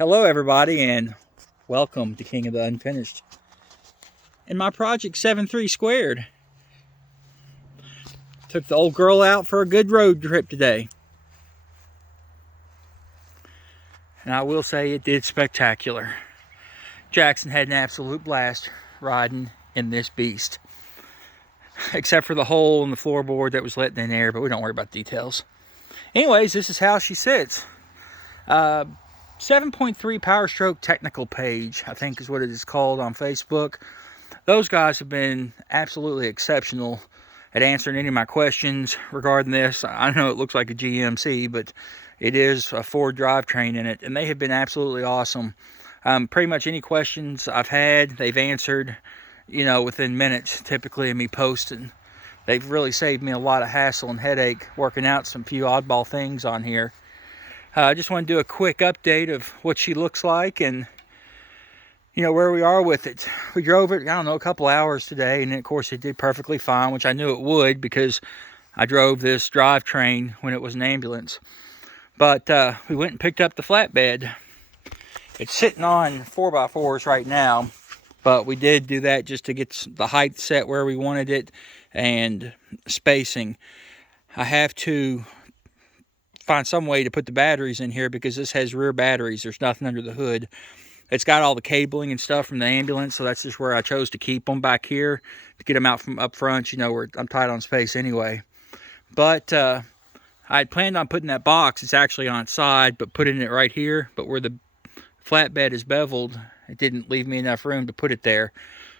Hello everybody and welcome to King of the Unfinished. In my Project 7.3 Squared. Took the old girl out for a good road trip today. And I will say it did spectacular. Jackson had an absolute blast riding in this beast. Except for the hole in the floorboard that was letting in air, but we don't worry about details. Anyways, this is how she sits. 7.3 Powerstroke technical page, I think is what it is called on Facebook. Those guys have been absolutely exceptional at answering any of my questions regarding this. I know it looks like a GMC, but it is a Ford drivetrain in it, and they have been absolutely awesome. Pretty much any questions I've had, they've answered, within minutes, typically of me posting. They've really saved me a lot of hassle and headache working out some few oddball things on here. I just want to do a quick update of what she looks like and, where we are with it. We drove it, a couple hours today, and then, of course, it did perfectly fine, which I knew it would because I drove this drivetrain when it was an ambulance. But we went and picked up the flatbed. It's sitting on 4x4s right now, but we did do that just to get the height set where we wanted it and spacing. I have to find some way to put the batteries in here because this has rear batteries. There's nothing under the hood. It's got all the cabling and stuff from the ambulance, so that's just where I chose to keep them back here to get them out from up front, where I'm tight on space anyway. But I had planned on putting that box. It's actually on its side, but putting it right here. But where the flatbed is beveled, it didn't leave me enough room to put it there.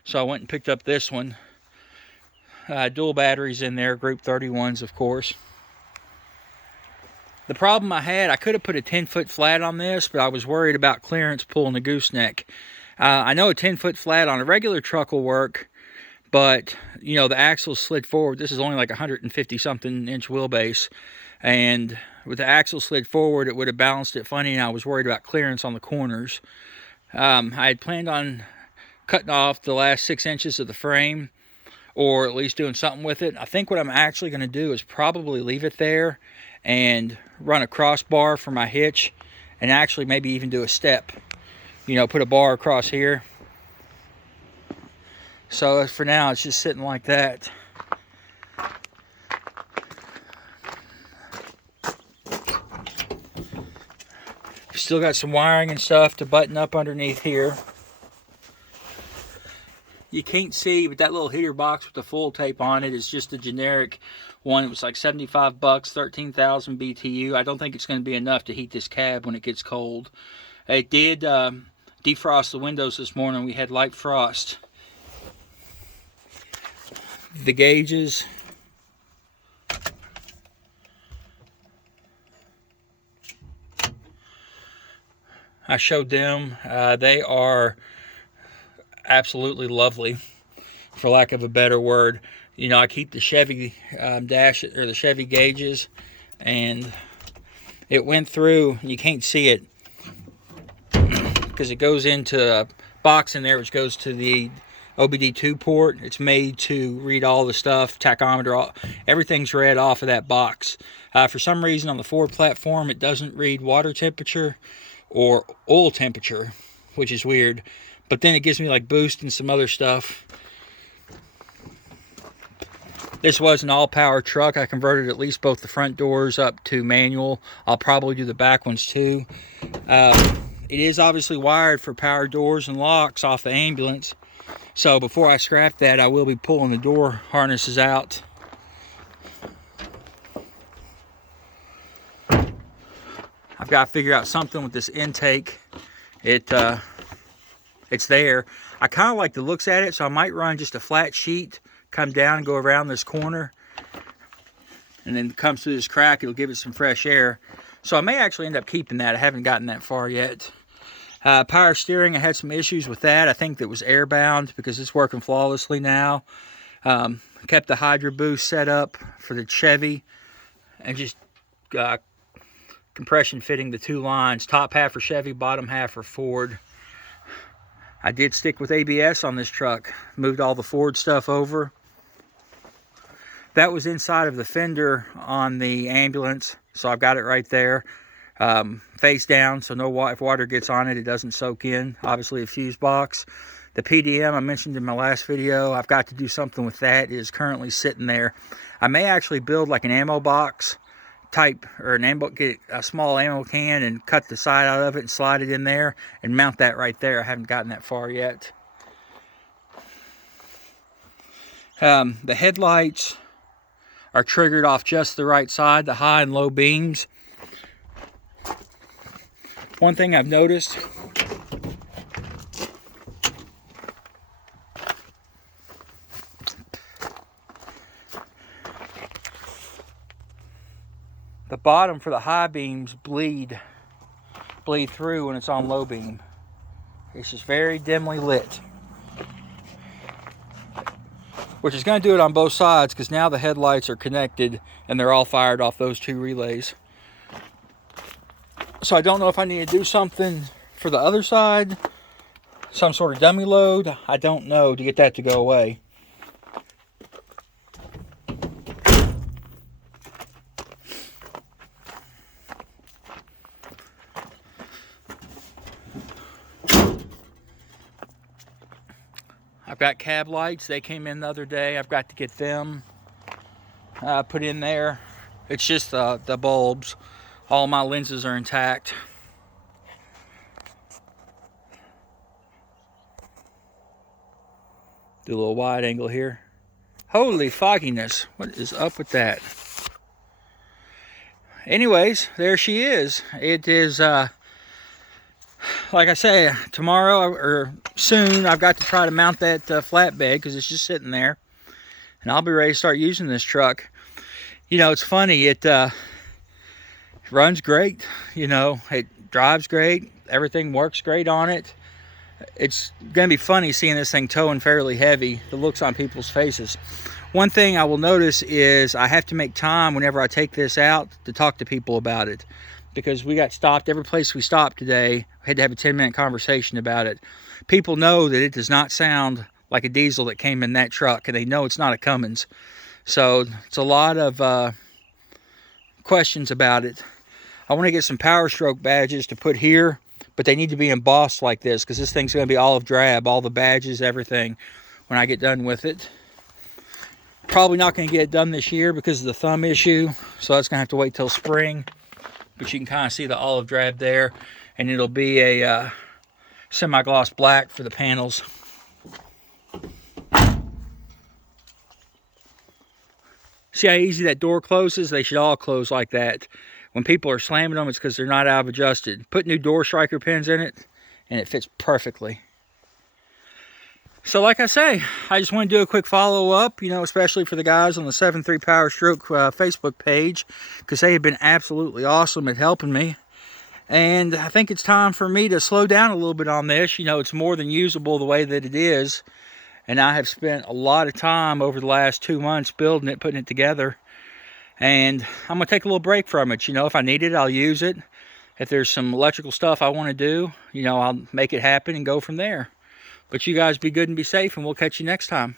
So I went and picked up this one. Dual batteries in there, group 31s, of course. The problem I had, I could have put a 10-foot flat on this, but I was worried about clearance pulling the gooseneck. I know a 10-foot flat on a regular truck will work, but, the axle slid forward. This is only like 150-something inch wheelbase, and with the axle slid forward, it would have balanced it funny, and I was worried about clearance on the corners. I had planned on cutting off the last 6 inches of the frame, or at least doing something with it. I think what I'm actually going to do is probably leave it there and run a crossbar for my hitch, and actually maybe even do a step. Put a bar across here. So for now, it's just sitting like that. Still got some wiring and stuff to button up underneath here. You can't see, but that little heater box with the full tape on it is just a generic one. It was like 75 bucks, 13,000 BTU. I don't think it's going to be enough to heat this cab when it gets cold. It did defrost the windows this morning. We had light frost. The gauges. I showed them. They are absolutely lovely, for lack of a better word. I keep the Chevy dash, or the Chevy gauges, and it went through. You can't see it because it goes into a box in there which goes to the OBD2 port. It's made to read all the stuff, tachometer, everything's read off of that box. For some reason on the Ford platform, it doesn't read water temperature or oil temperature, which is weird. But then it gives me like boost and some other stuff. This was an all-power truck. I converted at least both the front doors up to manual. I'll probably do the back ones too. It is obviously wired for power doors and locks off the ambulance. So before I scrap that, I will be pulling the door harnesses out. I've got to figure out something with this intake. It's there. I kind of like the looks at it, so I might run just a flat sheet, come down and go around this corner, and then it comes through this crack. It'll give it some fresh air. So I may actually end up keeping that. I haven't gotten that far yet. Power steering, I had some issues with that. I think that was airbound because it's working flawlessly now. Kept the Hydro Boost set up for the Chevy, and just compression fitting the two lines. Top half for Chevy, bottom half for Ford. I did stick with ABS on this truck. Moved all the Ford stuff over. That was inside of the fender on the ambulance, so I've got it right there. face down, so if water gets on it, it doesn't soak in. Obviously a fuse box. The PDM I mentioned in my last video, I've got to do something with that. It is currently sitting there. I may actually build like an ammo box type, or get a small ammo can and cut the side out of it and slide it in there and mount that right there. I haven't gotten that far yet. The headlights are triggered off just the right side, the high and low beams. One thing I've noticed, the bottom for the high beams bleed through when it's on low beam. It's just very dimly lit, which is going to do it on both sides, because now the headlights are connected and they're all fired off those two relays. So I don't know if I need to do something for the other side, some sort of dummy load. I don't know, to get that to go away. I've got cab lights. They came in the other day. I've got to get them put in there. It's just the bulbs. All my lenses are intact. Do a little wide angle here. Holy fogginess. What is up with that? Anyways, there she is. It is, like I say, tomorrow or soon, I've got to try to mount that flatbed, because it's just sitting there. And I'll be ready to start using this truck. You know, it's funny. It runs great. You know, it drives great. Everything works great on it. It's going to be funny seeing this thing towing fairly heavy, the looks on people's faces. One thing I will notice is I have to make time whenever I take this out to talk to people about it, because we got stopped. Every place we stopped today, we had to have a 10-minute conversation about it. People know that it does not sound like a diesel that came in that truck, and they know it's not a Cummins. So it's a lot of questions about it. I want to get some Powerstroked badges to put here, but they need to be embossed like this, because this thing's going to be olive drab, all the badges, everything, when I get done with it. Probably not going to get it done this year because of the thumb issue, so that's going to have to wait till spring. But you can kind of see the olive drab there, and it'll be a semi-gloss black for the panels. See how easy that door closes? They should all close like that. When people are slamming them, it's because they're not out of adjusted. Put new door striker pins in it, and it fits perfectly. So like I say, I just want to do a quick follow-up, you know, especially for the guys on the 7.3 Powerstroke Facebook page, because they have been absolutely awesome at helping me. And I think it's time for me to slow down a little bit on this. You know, it's more than usable the way that it is. And I have spent a lot of time over the last 2 months building it, putting it together. And I'm going to take a little break from it. You know, if I need it, I'll use it. If there's some electrical stuff I want to do, you know, I'll make it happen and go from there. But you guys be good and be safe, and we'll catch you next time.